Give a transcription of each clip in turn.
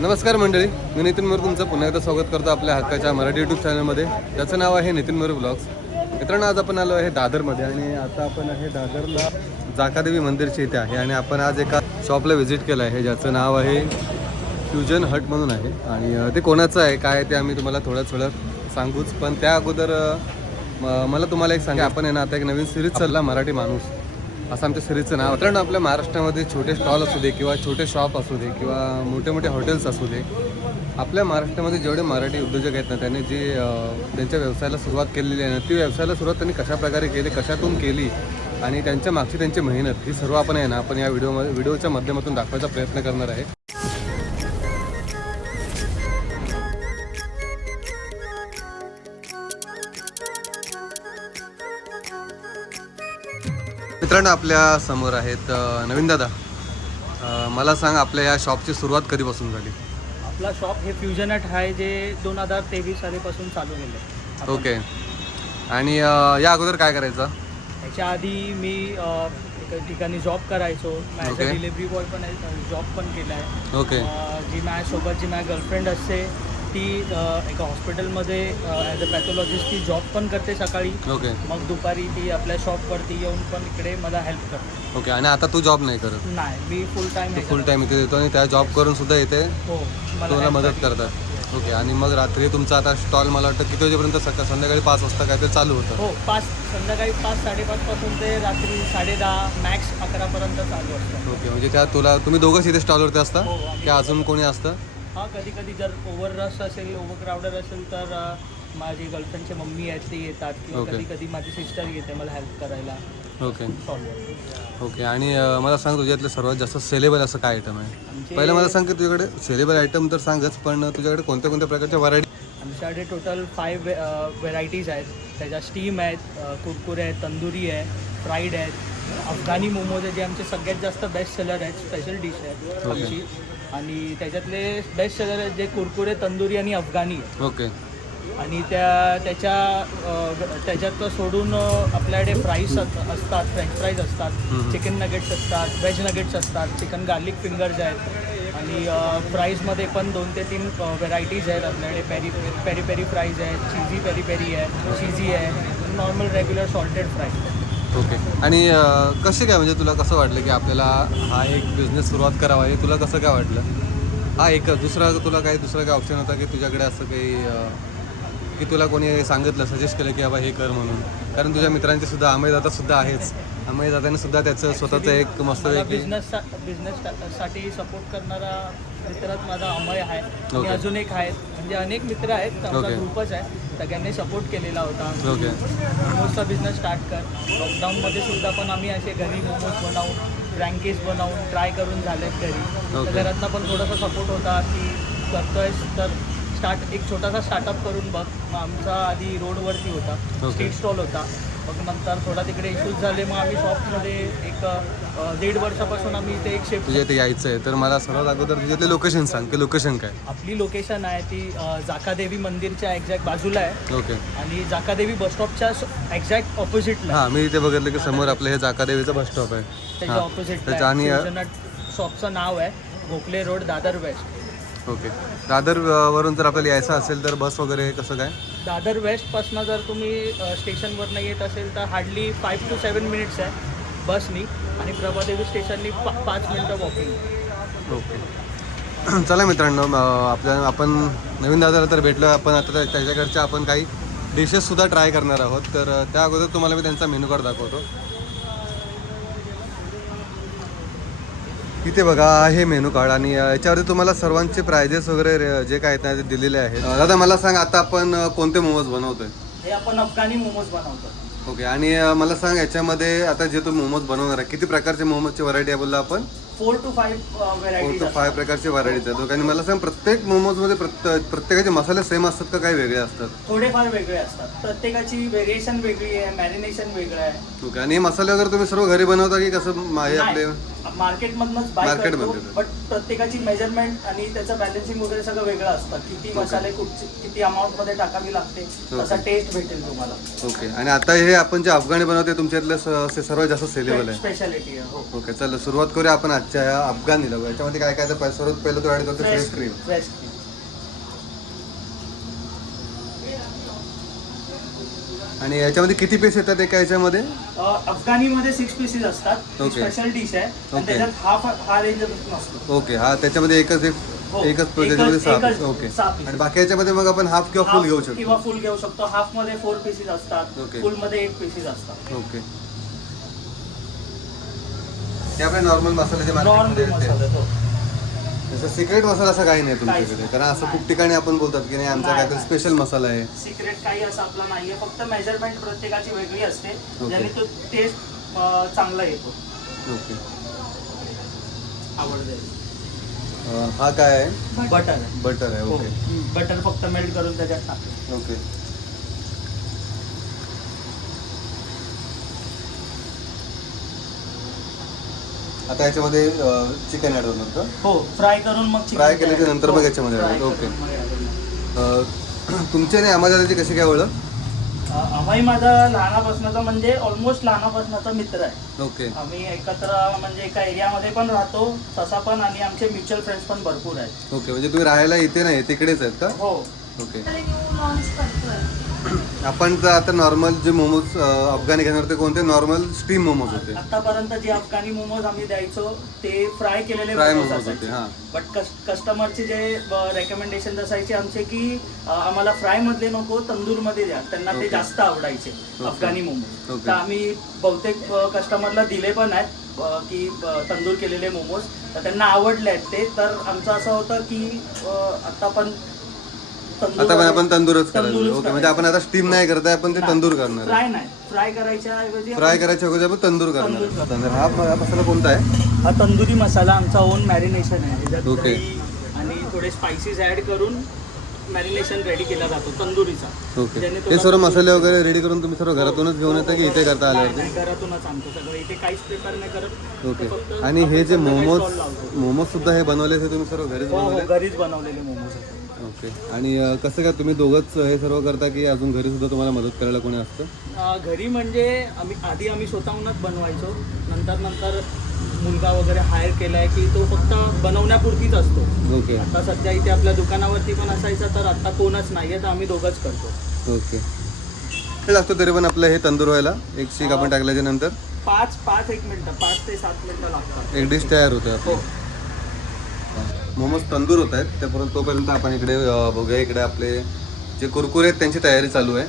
नमस्कार मंडळी मी नितीन मोर तुमचं पुन्हा एकदा स्वागत करतो आपल्या हक्काच्या मराठी यूट्यूब चॅनलमध्ये त्याचं नाव आहे नितीन मोर ब्लॉग्स मित्रांनो आज आपण आलो आहे दादरमध्ये आणि आता आपण आहे दादरला जाकादेवी मंदिरच्या इथे आहे आणि आपण आज एका शॉपला व्हिजिट केलं आहे ज्याचं नाव आहे फ्युजन हट म्हणून आहे. आणि ते कोणाचं आहे काय आहे ते आम्ही तुम्हाला थोडं थोडं सांगूच. पण त्या अगोदर म- मला तुम्हाला एक सांगा आपण आहे ना आता एक नवीन सिरीज चालला मराठी माणूस. असं आमच्या सिरीजचं नाव. मित्रांनो आपल्या महाराष्ट्रामध्ये छोटे स्टॉल असू दे किंवा छोटे शॉप असू दे किंवा मोठे मोठे हॉटेल्स असू दे आपल्या महाराष्ट्रामध्ये जेवढे मराठी उद्योजक आहेत ना त्यांनी जी त्यांच्या व्यवसायाला सुरुवात केलेली आहे ना ती व्यवसायाला सुरुवात त्यांनी कशा प्रकारे केली कशातून केली आणि त्यांच्या मागची त्यांची मेहनत ही सर्व आपण आहे ना आपण या व्हिडिओमध्ये व्हिडिओच्या माध्यमातून दाखवायचा प्रयत्न करणार आहे. मित्रांनो आपल्यासमोर आहेत नवीन दादा. मला सांग आपल्या या शॉपची सुरुवात कधीपासून झाली? आपला शॉप हे फ्युजन हट आहे जे दोन हजार तेवीस सालीपासून चालू केलं ओके. आणि या अगोदर काय करायचं? त्याच्या आधी मी एका ठिकाणी जॉब करायचो. माझ्या. डिलिव्हरी बॉय पण जॉब पण केला आहे. ओके. जी माझ्यासोबत जी माझी गर्लफ्रेंड असते ती एका हॉस्पिटलमध्ये ॲज अ पॅथॉलॉजिस्ट ती जॉब पण करते सकाळी. ओके मग दुपारी ती आपल्या शॉपवरती येऊन पण इकडे मला हेल्प करते. ओके आणि आता तू जॉब नाही करत? नाही मी फुल टाईम तू फुल टाईम इथे देतो आणि त्या जॉब करून सुद्धा येते हो मला तुला help मदत करते. करतात. ओके आणि मग रात्री तुमचा आता स्टॉल मला वाटतं किती वाजेपर्यंत? सकाळ संध्याकाळी पाच वाजता काय ते चालू होतं. हो पाच संध्याकाळी पाच साडेपाच पासून ते रात्री साडे दहा मॅक्स अकरापर्यंत चालू असतं. ओके म्हणजे त्या तुला तुम्ही दोघंच इथे स्टॉलवरती असता? हो, आम्ही की अजून कोणी असतं? हा कधी कधी जर ओव्हर रश असेल ओव्हर क्राऊडेड असेल तर माझी गर्लफ्रेंडचे मम्मी आहेत ते येतात. किंवा Okay. कधी कधी माझी सिस्टर येते मला हेल्प करायला. ओके सॉल्व ओके आणि अं, मला सांग तुझ्यातलं सर्वात जास्त सेलेबल असं काय आयटम आहे? आमचे पहिलं मला सांग की तुझ्याकडे सेलेबल आयटम तर सांगच पण तुझ्याकडे कोणत्या कोणत्या प्रकारच्या व्हरायटी आमच्याकडे टोटल फाईव्ह व्हेरायटीज आहेत. त्याच्या स्टीम आहेत अ, कुरकुरे आहेत तंदुरी आहे फ्राईड आहेत. अफगाणी मोमोज आहे जे आमचे सगळ्यात जास्त बेस्ट सेलर आहेत स्पेशल डिश आहे Okay. आमची आणि त्याच्यातले बेस्ट सेलर आहेत जे कुरकुरे तंदुरी आणि अफगाणी ओके. आणि त्या त्याच्या अ, त्याच्यात सोडून अ, आपल्याकडे फ्राईज असतात फ्रेंच फ्राईज असतात. चिकन नगेट्स असतात व्हेज नगेट्स असतात चिकन गार्लिक फिंगर्स आहेत. आणि फ्राईजमध्ये पण दोन ते तीन व्हेरायटीज आहेत आपल्याकडे. पेरी पेरी पेरी फ्राईज आहेत चिझी पेरी पेरी आहे चिझी आहे normal regular salted fries okay आणि कसे काय म्हणजे तुला कसं वाटलं की आपल्याला हा एक बिझनेस सुरुवात करावा हे तुला कसं काय वाटलं? हा एक दुसरा तुला काही दुसरा काय ऑप्शन होता की तुझ्याकडे असं काही की तुला कोणी सांगितलं सजेस्ट केलं की बाबा हे कर म्हणून. कारण तुझ्या मित्रांचे सुद्धा अमय दादा सुद्धा आहेच. अमय दादाने सुद्धा त्याचं स्वतःचं एक मस्त बिझनेस बिझनेस साठी सपोर्ट करणारा मित्रात माझा अमय आहे. Okay. अजून एक आहेत म्हणजे अनेक मित्र आहेत Okay. ग्रुपच आहे. सगळ्यांनी सपोर्ट केलेला होता. ओके मोमोजचा बिझनेस स्टार्ट कर. लॉकडाऊनमध्ये सुद्धा पण आम्ही असे घरी मोमोज बनवून फ्रँकीज बनवून ट्राय करून झालेत घरी. घरातनं पण थोडासा सपोर्ट होता की करतोय तर स्टार्ट एक छोटासा स्टार्टअप करून बघ. मग आमचा आधी रोडवरती होता. स्ट्रीट स्टॉल होता. मग नंतर थोडा तिकडे इश्यूज झाले. मग आम्ही शॉपमध्ये एक दीड वर्षापासून आम्ही इथे एक शिफ्ट तुझ्या इथे यायचं आहे तर मला सर्वात अगोदर तुझ्यातले लोकेशन सांग. की लोकेशन काय? आपली लोकेशन आहे ती जाकादेवी मंदिरच्या एक्झॅक्ट बाजूला आहे. ओके. आणि जाकादेवी बस स्टॉपच्या एक्झॅक्ट ऑपोजिटला हां मी इथे बघितलं की समोर आपलं हे जाकादेवीचं बस स्टॉप आहे. त्याच्या. ऑपोजिट त्याच्या आणि शॉपचं नाव आहे. Gokhale road Dadar west okay. Dadar वरून जर आपल्याला यायचं असेल तर बस वगैरे कसं काय? दादर वेस्टपासनं जर तुम्ही स्टेशनवरनं येत असेल तर hardly five two seven minutes आहे बसनी आणि प्रभादेवी स्टेशननी पा पाच मिनटं वॉकिंग ओके. चला मित्रांनो आपल्या आपण नवीन दादाला तर भेटलो आपण आता त्या- त्याच्याकडच्या आपण काही डिशेससुद्धा ट्राय करणार आहोत. तर त्या अगोदर तुम्हाला मी त्यांचा मेनू कार्ड दाखवतो. इथे बघा आहे मेनू कार्ड आणि याच्यावरती तुम्हाला सर्वांचे प्राइजेस वगैरे जे काय आहेत ना ते दिलेले आहेत. दादा मला सांग आता आपण कोणते मोमोज बनवतोय? हे आपण अफगाणी मोमोज बनवतो. ओके आणि मला सांग याच्यामध्ये आता जे तू मोमोज बनवणार आहे किती प्रकारचे मोमोजची व्हरायटी आहे बोलला आपण? Four two five four varieties two five प्रकारचे व्हरायटीज आहेत. आणि मला सांग प्रत्येक मोमोजमध्ये प्रत्ये प्रत्येकाचे मसाले सेम असतात का काही वेगळे असतात? थोडेफार वेगळे असतात. प्रत्येकाची व्हेरिएशन वेगळी आहे मॅरिनेशन वेगळं आहे. ओके आणि हे मसाले वगैरे तुम्ही सर्व घरी बनवता की कसं मा- हे आपले मार्केटमधनच बाय करतो. बट प्रत्येकाची मेजरमेंट आणि त्याचं बॅलन्सिंग वगैरे सगळं वेगळं असतं. किती मसाले कुठचे किती amount मध्ये टाकावी लागते तसा टेस्ट भेटेल तुम्हाला. ओके आणि आता हे आपण जे अफगाणी बनवते तुमच्यातलं स- से सर्वात जास्त सेलेबल आहे. स्पेशालिटी आहे हो. ओके चला सुरुवात करूया आपण आजच्या अफगानीला याच्यामध्ये काय काय तर सर्वात पहिलं तो ॲड करतो फ्रेश क्रीम फ्रेश क्रीम आणि याच्यामध्ये किती पीस येतात एका याच्यामध्ये? अफगाणीमध्ये सिक्स पीसेस असतात. Okay. स्पेशल डिश आहे. आणि. त्याच्यात हाफ हा रेंज नसतो ओके हा त्याच्यामध्ये एकच एक हो, एकच एकच- त्याच्यामध्ये सहा एकच पीस ओके सहा. आणि बाकी याच्यामध्ये मग आपण हाफ किंवा फुल Half घेऊ किंवा शकतो फुल घेऊ शकतो. हाफमध्ये फोर पीसेस असतात. Okay. फुलमध्ये एट पीसेस असतात. ओके हे आपले नॉर्मल मसाल्याचे नॉर्मल मार्केटमध्ये मसाले येते. हो. जसं सिक्रेट मसाला असं काही नाही तुमच्याकडे. कारण असं खूप ठिकाणी आपण बोलतात की नाही आमचा काहीतरी. स्पेशल मसाला आहे. सिक्रेट काही असं आपला नाहीये. फक्त मेजरमेंट प्रत्येकाची वेगळी असते. ज्याने तो टेस्ट चांगला येतो. ओके. आवडते हा काय आहे? बटर आहे. बटर आहे हो. ओके बटर फक्त मेल्ट करून त्याच्यात टाकतो. ओके. आता याच्यामध्ये चिकन ॲड होणार का? हो फ्राय करून मग chicken Fry केल्याच्या तयार- नंतर मग हो, याच्यामध्ये fry add होतं. करून Okay. मग add होतं. अं, तुमच्या आणि अमाजाची कशी काय ओळख? अ, अमय माझा लहानापासूनचा म्हणजे ऑलमोस्ट लहानापासूनचा मित्र आहे. ओके आम्ही एकत्र म्हणजे एका एरियामध्ये पण राहतो तसा पण आणि आमचे म्युच्युअल फ्रेंड्स पण भरपूर आहेत. ओके म्हणजे तुम्ही राहायला इथे नाही तिकडेच आहेत का? हो. ओके न्यू लॉन्च करतोय. आपण तर आता नॉर्मल जे मोमोज अफगाणी घेणार ते कोणते? नॉर्मल स्टीम मोमोज होते. आतापर्यंत जे अफगाणी मोमोज आम्ही द्यायचो ते फ्राय केलेले Fry मोमोज होते, हां. बट कस्टमरचे जे रेकमेंडेशन असायचे आमचे की आम्हाला फ्राय मधले नको तंदूरमध्ये द्या. त्यांना ते. जास्त आवडायचे अफगाणी मोमोज. तर आम्ही बहुतेक कस्टमरला दिले पण आहेत की तंदूर केलेले मोमोज तर त्यांना आवडले आहेत ते. तर आमचं असं होतं की आता पण आता पण आपण तंदूरच करायचं. ओके म्हणजे आपण आता स्टीम नाही करत आहे आपण ते तंदूर करणार फ्राय नाही. फ्राय करायच्या ऐवजी फ्राय करायच्या अगोदर आपण तंदूर करणार. तंदूर हा हा मसाला कोणता आहे? हा तंदुरी मसाला आमचा ओन मॅरिनेशन आहे. ह्याच्यात Okay. दही आणि थोडे स्पायसीस ऍड करून मॅरिनेशन रेडी केला जातो तंदुरीचा. ओके. ज्याने हे सर्व मसाले वगैरे रेडी करून तुम्ही सर्व घरातूनच घेऊन येता की इथे करता नाही, आल्यावरती नाही, घरातूनच आणतो सगळं. इथे काहीच प्रिपेअर नाही करत. ओके. आणि हे जे आपण मोमोज stall लावतो. मोमोज सुद्धा हे बनवले ते तुम्ही सर्व घरीच हो हो बनवले? घरीच बनवलेले मोमोज आहेत. ओके आणि अं, कसं काय तुम्ही दोघंच हे सर्व करता की अजून घरी सुद्धा तुम्हाला मदत करायला कोणी असतं? अं, घरी म्हणजे आम्ही आधी आम्ही स्वतःहूनच बनवायचो. नंतर नंतर मुलगा वगैरे हायर केलाय की तो फक्त बनवण्यापुरतीच असतो. ओके आता सध्या इथे आपल्या दुकानावरती पण असायचा तर आता कोणच नाहीये तर आम्ही दोघंच करतो. ओके ते लागतो तरी पण आपलं हे तंदूर व्हायला एक शीक आपण टाकल्याच्या नंतर? पाच पाच एक मिनिटं पाच ते सात मिनिटं लागतात. एक डिश तयार होते आपली. हो. मोमोज तंदूर होत आहेत. त्यापर्यंत तोपर्यंत आपण इकडे बघूया. इकडे आपले जे कुरकुरे आहेत त्यांची तयारी चालू आहे.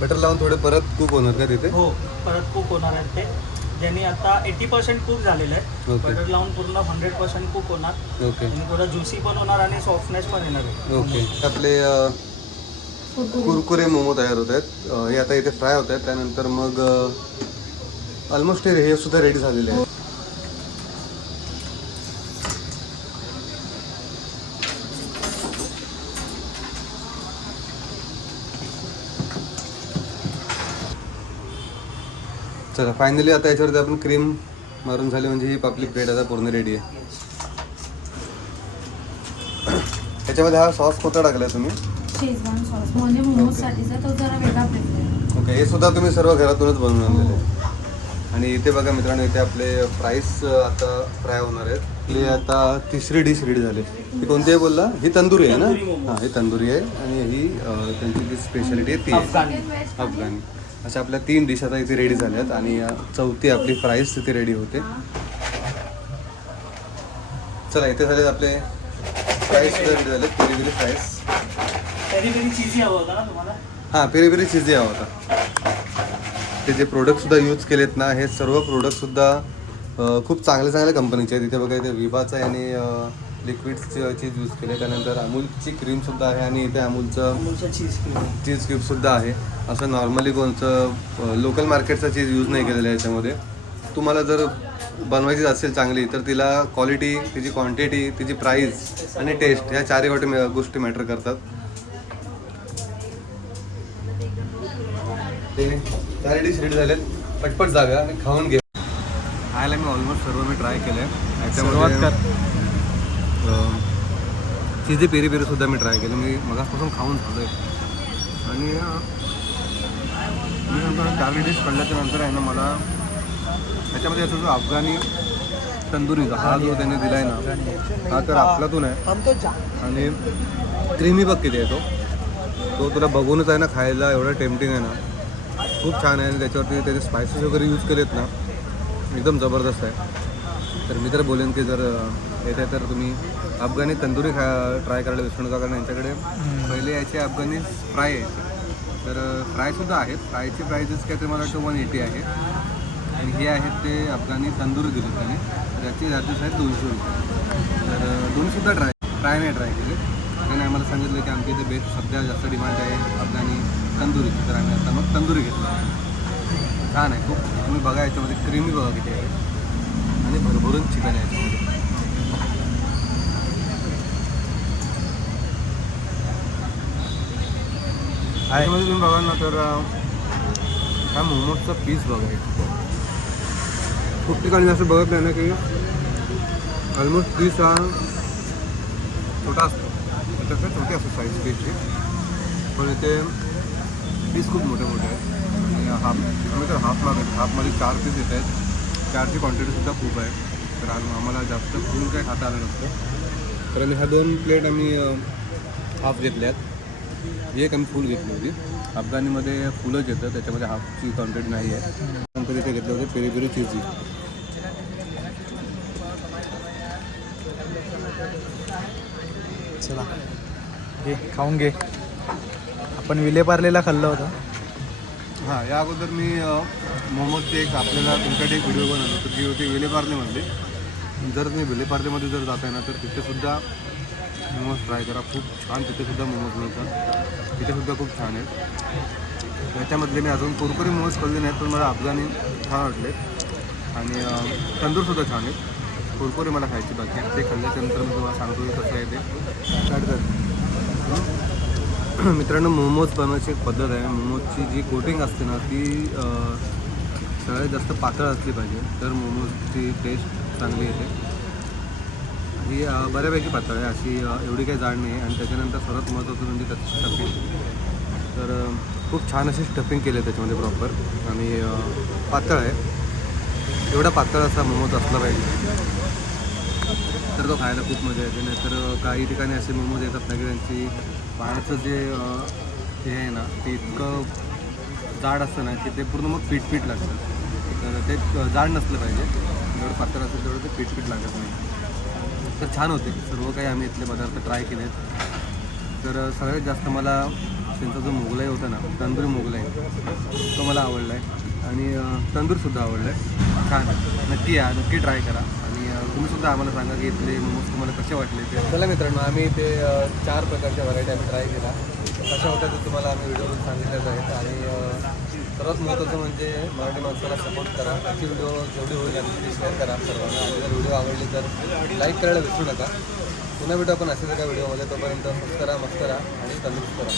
बटर लावून थोडे परत कुक होणार का तिथे? हो परत कुक होणार आहेत ते. ज्यांनी आता एटी पर्सेंट कुक झालेलं आहे. Okay. बटर लावून पूर्ण हंड्रेड पर्सेंट कुक होणार. ओके आणि थोडं ज्युसी पण होणार आणि सॉफ्टनेस पण येणार आहे. ओके आपले अं, कुरकुरे मोमो तयार होत आहेत. हे आता इथे फ्राय होत आहेत. त्यानंतर मग ऑलमोस्ट हे सुद्धा रेडी झालेले आहे चला फायनली आता याच्यावरती आपण क्रीम मारून झाली म्हणजे ही आपली प्लेट आता पूर्ण रेडी आहे. त्याच्यामध्ये हा सॉस कोणता टाकला तुम्ही? शेजवान सॉस म्हणजे तो जरा वेगळा ओके हे सुद्धा तुम्ही सर्व घरातूनच बनवून आणलेले आहे. आणि इथे बघा मित्रांनो इथे आपले फ्राईस आता फ्राय होणार आहेत. आपली आता तिसरी डिश रेडी झाली. ही कोणती आहे बोलला? ही तंदुरी आहे ना. हां ही तंदुरी आहे. आणि ही अं, त्यांची जी स्पेशालिटी आहे ती आहे. अफगाणी. अशा आपल्या तीन डिश आता इथे रेडी झाल्यात आणि अं, चौथी आपली फ्राईज तिथे रेडी होते. चला इथे झाले आपले फ्राईज सुद्धा रेडी झाले peri fries peri peri cheesy हवं होतं ना तुम्हाला? हां पेरी पेरी चिझी हवा होता. ते जे प्रोडक्ट सुद्धा यूज केलेत ना हे सर्व प्रोडक्ट सुद्धा अं, खूप चांगल्या चांगल्या कंपनीचे आहेत. इथे बघा इथे विभाचा आहे आणि लिक्विड चीज यूज केले. त्यानंतर अमूलची क्रीम सुद्धा आहे आणि इथे अमूलचं चीज क्रीम चीज आहे. असं नॉर्मली कोणचं लोकल मार्केटचा चीज यूज नाही केलेलं आहे याच्यामध्ये. तुम्हाला जर बनवायची असेल चांगली तर तिला क्वालिटी तिची क्वांटिटी तिची प्राईस आणि टेस्ट ह्या चारही गोष्टी गोष्टी मॅटर करतात. ते चार डिश रेडी झालेत. पटपट जागा आणि खाऊन घे. खायला मी ऑलमोस्ट सर्व मी ट्राय केलं आहे सुरुवात कर. चिझी पेरी पेरीसुद्धा मी ट्राय केलं. मी मगासपासून खाऊन झालो आहे आणि मी नंतर चारली डिश खाल्ल्याच्या नंतर आहे ना मला त्याच्यामध्ये असं जो अफगाणी तंदुरीचा हा जो त्याने दिला आहे ना हा तर आपलातून आहे. आणि क्रीमी बघ किती आहे तो. तो तुला बघूनच आहे ना खायला एवढा टेम्पटिंग आहे ना. खूप छान आहे आणि त्याच्यावरती त्याचे स्पायसेस वगैरे यूज केलेत ना. एकदम जबरदस्त आहे. तर मी तर बोलेन की जर येत आहे तर तुम्ही अफगाणी तंदुरी खा ट्राय करायला विसरू नका कारण यांच्याकडे. पहिले याचे अफगाणी फ्राय आहे. तर फ्रायसुद्धा आहेत. फ्रायची प्राईजेस काय ते मला वाटतं वन एटी आहे. आणि हे आहेत ते अफगाणी तंदूर दिले त्याने. त्याची चार्जेस आहेत दोनशे रुपये. तर दोनसुद्धा ट्राय ट्राय नाही ट्राय केले त्याने आम्हाला सांगितलं की आमच्या इथे बेस्ट सध्या जास्त डिमांड आहे. अफगाणी तंदुरीची तर आम्ही आता मग तंदुरी घेतलं. छान आहे. खूप तुम्ही बघा याच्यामध्ये क्रीमी बघा किती आहे. आणि भरभरून चिकन आहे याच्यामध्ये. याच्यामध्ये तुम्ही बघाल ना तर हा मोमोजचा पीस बघा खूप ठिकाणी असं बघत नाही ना की ऑलमोस्ट पीस हा छोटा असतो. तसं छोटे असतात साईज पीसची पण ते पीस खूप मोठे मोठे आहेत. आणि हाफ आम्ही तर हाफ मागत हाफमध्ये चार पीस येत आहेत. चारची क्वांटिटीसुद्धा खूप आहे. तर आम्हाला जास्त फुल काही खाता आलं नसतं. तर आम्ही ह्या दोन प्लेट आम्ही हाफ घेतल्यात एक आम्ही फुल घेतली होती. अफगाणीमध्ये फुलंच येतं. त्याच्यामध्ये हाफची क्वांटिटी नाही आहे. नंतर इथे घेतलं होते पेरी पेरी चिजी चला. घे खाऊन घे. आपण विलेपार्लेला खाल्लं होतं. हां या अगोदर मी अ, मोमोजचे एक आपल्याला तुमच्याकडे एक व्हिडिओ बनवला होता ती होती विलेपार्लेमधले जर तुम्ही विलेपार्लेमध्ये जर जाताय ना तर तिथेसुद्धा मोमोज ट्राय करा. खूप छान तिथेसुद्धा मोमोज मिळतात. तिथेसुद्धा खूप छान आहेत. त्याच्यामधले मी अजून कुरकुरी मोमोज खाल्ले नाहीत पण मला अफगाणी छान वाटले. आणि तंदूरसुद्धा छान आहेत. कुरकुरी मला खायची बाकी ते खाल्ल्याच्यानंतर मी तुम्हाला सांगतो की कसं आहे ते. स्टार्ट कर. मित्रांनो मोमोज बनवायची एक पद्धत आहे. मोमोजची जी कोटिंग असते ना ती सगळ्यात जास्त पातळ असली पाहिजे तर मोमोजची टेस्ट चांगली येते. ही बऱ्यापैकी पातळ आहे. अशी एवढी काही जाड नाही आहे आणि त्याच्यानंतर सर्वात महत्त्वाचं म्हणजे त्याची स्टफिंग तर खूप छान अशी स्टफिंग केली आहे त्याच्यामध्ये प्रॉपर आणि पातळ आहे. एवढा पातळ असा मोमोज असला पाहिजे. तर तो खायला खूप मजा येते नाहीतर काही ठिकाणी असे मोमोज येतात ना की त्यांची बाहेरचं जे हे आहे ना ते इतकं जाड असतं ना की ते पूर्ण मग पीठ पीठ लागतं. तर ते जाड नसलं पाहिजे. जेवढं पातळ असेल तेवढं ते पीठ पीठ लागत नाही. तर छान होते. सर्व काही आम्ही इथले पदार्थ ट्राय केलेत. तर सगळ्यात जास्त मला त्यांचा जो मोगलाई होता ना तंदूर मोगलाई तो मला आवडला आहे आणि तंदूरसुद्धा आवडला आहे छान. नक्की या नक्की ट्राय करा. तुम्ही सुद्धा आम्हाला सांगा की इथले मोमोज तुम्हाला कसे वाटले ते? चला मित्रांनो आम्ही ते चार प्रकारच्या व्हरायटी आम्ही ट्राय केल्या कशा होत्या ते तुम्हाला आम्ही व्हिडिओवर सांगितलेच आहेत आणि सर्वात महत्त्वाचं म्हणजे मराठी माणसाला सपोर्ट करा. आजची व्हिडिओ जेवढी होईल आम्ही ती शेअर करा सर्वांना. आणि जर व्हिडिओ आवडली तर लाईक करायला विसरू नका. पुन्हा भेटू आपण असेल एका व्हिडिओमध्ये तोपर्यंत मस्त करा मस्त राहा आणि तंदुरुस्त राहा.